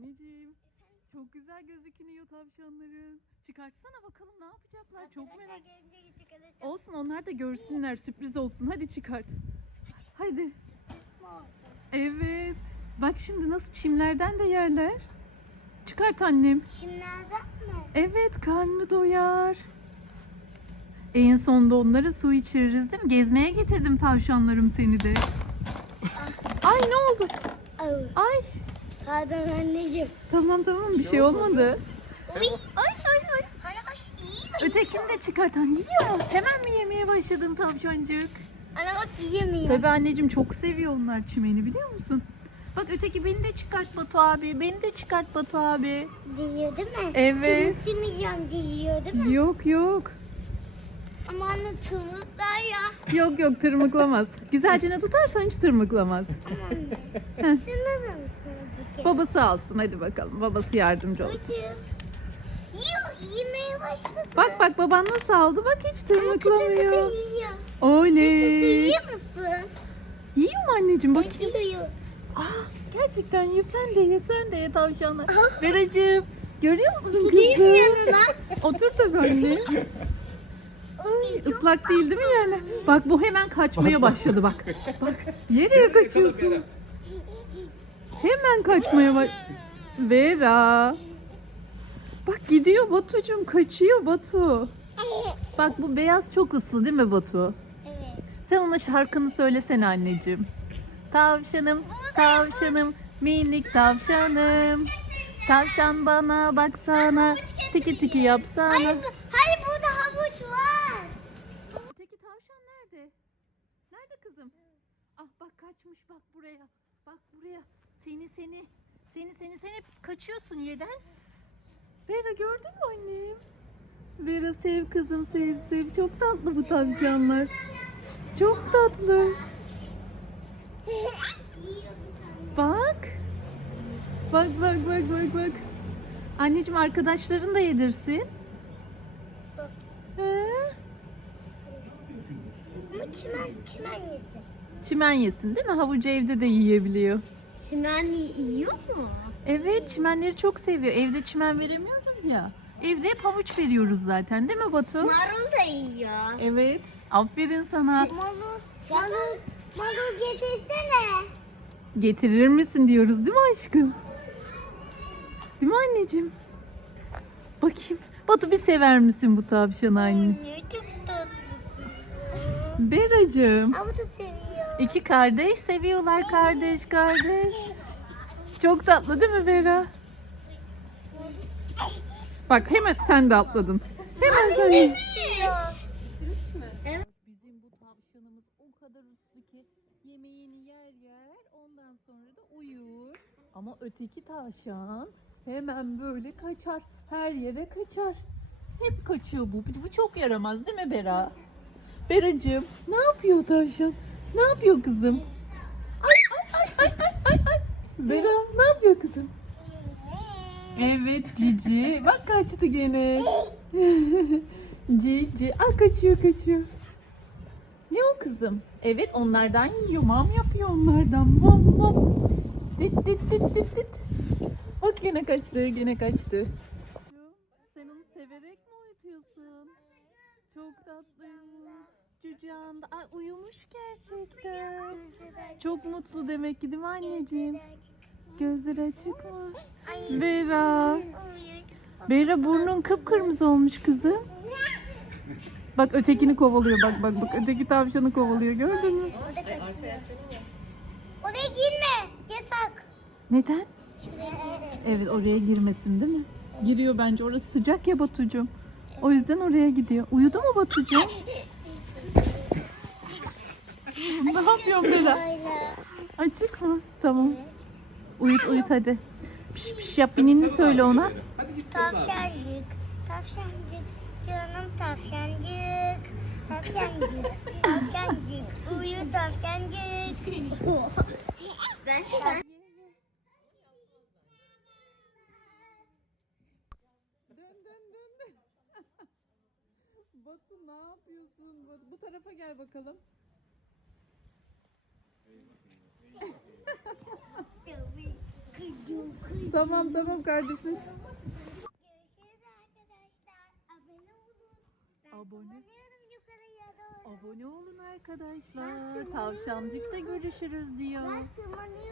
Anneciğim çok güzel gözüküyor tavşanların. Çıkartsana bakalım ne yapacaklar çok merak Olsun onlar da görsünler sürpriz olsun. Hadi çıkart. Hadi. Evet. Bak şimdi nasıl çimlerden de yerler. Çıkart annem. Şimdiden mi? Evet karnı doyar. En sonunda onlara su içiririz değil mi? Gezmeye getirdim tavşanlarım seni de. Ay ne oldu? Ay. Pardon anneciğim. tamam tamam bir şey olmadı. Oy oy oy oy. Ötekini de çıkart anne. Yiyor. Hemen mi yemeye başladın tavşancık? Ana bak yiyemiyor. Tabii anneciğim çok seviyor onlar çimeni biliyor musun? Bak öteki beni de çıkart Batu abi. Beni de çıkart Batu abi. Diyor değil mi? Evet. Tırmık demeyeceğim diyor değil mi? Yok yok. Ama anne tırmıklar ya. Yok yok tırmıklamaz. Güzelce ne tutarsan hiç tırmıklamaz. Aman anne. Babası alsın hadi bakalım. Babası yardımcı olsun. Yiyor, yemeye başladı. Bak bak baban nasıl aldı bak hiç tırmıklamıyor. Oley. Yiyor musun? Yiyor mu anneciğim bakayım. Yiyor. Aa, gerçekten ye sen de ye sen de ye tavşanlar. Veracığım görüyor musun kızım? yanına. Otur da anne. Ay, ıslak değil değil mi yani? Bak bu hemen kaçmaya başladı bak. Bak nereye kaçıyorsun? Hemen kaçmaya baş... Vera. Bak gidiyor Batucuğum kaçıyor Batu. Bak bu beyaz çok uslu değil mi Batu? Evet. Sen ona şarkını söylesene anneciğim. Tavşanım, tavşanım, minik tavşanım. Tavşan bana baksana, tiki tiki yapsana. Hayır, hayır burada havuç var. Öteki tavşan nerede? Nerede kızım? Ah bak kaçmış bak buraya. Bak buraya. Seni seni. Seni seni sen hep kaçıyorsun yeden. Vera gördün mü annem? Vera sev kızım sev sev. Çok tatlı bu tavşanlar. Çok tatlı. Bak. Bak bak bak bak bak. Anneciğim arkadaşların da yedirsin. He? Ama çimen, çimen yesin. Çimen yesin değil mi? Havucu evde de yiyebiliyor. Çimen yiyor mu? Evet çimenleri çok seviyor. Evde çimen veremiyoruz ya. Evde hep havuç veriyoruz zaten değil mi Batu? Marul da yiyor. Evet. Aferin sana. Marul, marul, marul getirsene. Getirir misin diyoruz değil mi aşkım? Değil mi anneciğim? Bakayım. Batu bir sever misin bu tavşanı anne? Anne çok tatlı. Beracığım. Ama da seviyor. İki kardeş seviyorlar kardeş kardeş. Çok tatlı değil mi Vera? Bak hemen sen de atladın. Hemen sen de. Evet. Bizim bu tavşanımız o kadar uslu ki yemeğini yer yer ondan sonra da uyur. Ama öteki tavşan hemen böyle kaçar. Her yere kaçar. Hep kaçıyor bu. Bu çok yaramaz değil mi Bera? Beracığım ne yapıyor tavşan? Ne yapıyor kızım? Ay ay ay ay ay ay. Bera ne yapıyor kızım? Evet Cici. Bak kaçtı gene. Cici. Aa kaçıyor kaçıyor. Ne o kızım? Evet onlardan yiyor. Mam yapıyor onlardan. Mam mam. Dit dit dit dit dit. Bak gene kaçtı gene kaçtı. Sen onu severek mi uyutuyorsun? Çok tatlıymış. Çocuğun da Ay, uyumuş gerçekten. Çok mutlu demek ki değil mi anneciğim? Gözleri açık mı? Vera. Bera burnun kıpkırmızı olmuş kızım. Bak ötekini kovalıyor bak bak bak öteki tavşanı kovalıyor gördün mü? Oraya girme. Yasak. Neden? Evet oraya girmesin değil mi? Giriyor bence orası sıcak ya Batucuğum. O yüzden oraya gidiyor. Uyudu mu Batucuğum? ne yapıyorsun? Böyle. Açık mı? Tamam. Uyut uyut hadi. Piş piş yap binini söyle ona. Tavşancık. Tavşancık. Canım tavşancık. Tavşancık. Tavşancık. Uyu tavşancık. ben sen. Dön dön dön dön. Batu ne yapıyorsun? Batu, bu tarafa gel bakalım. Tamam tamam kardeşim. Görüşürüz arkadaşlar. Abone olun. Ben Abone. tırmanıyorum yukarıya doğru. Abone olun arkadaşlar. Tavşancıkta görüşürüz diyor. Ben tırmanıyorum.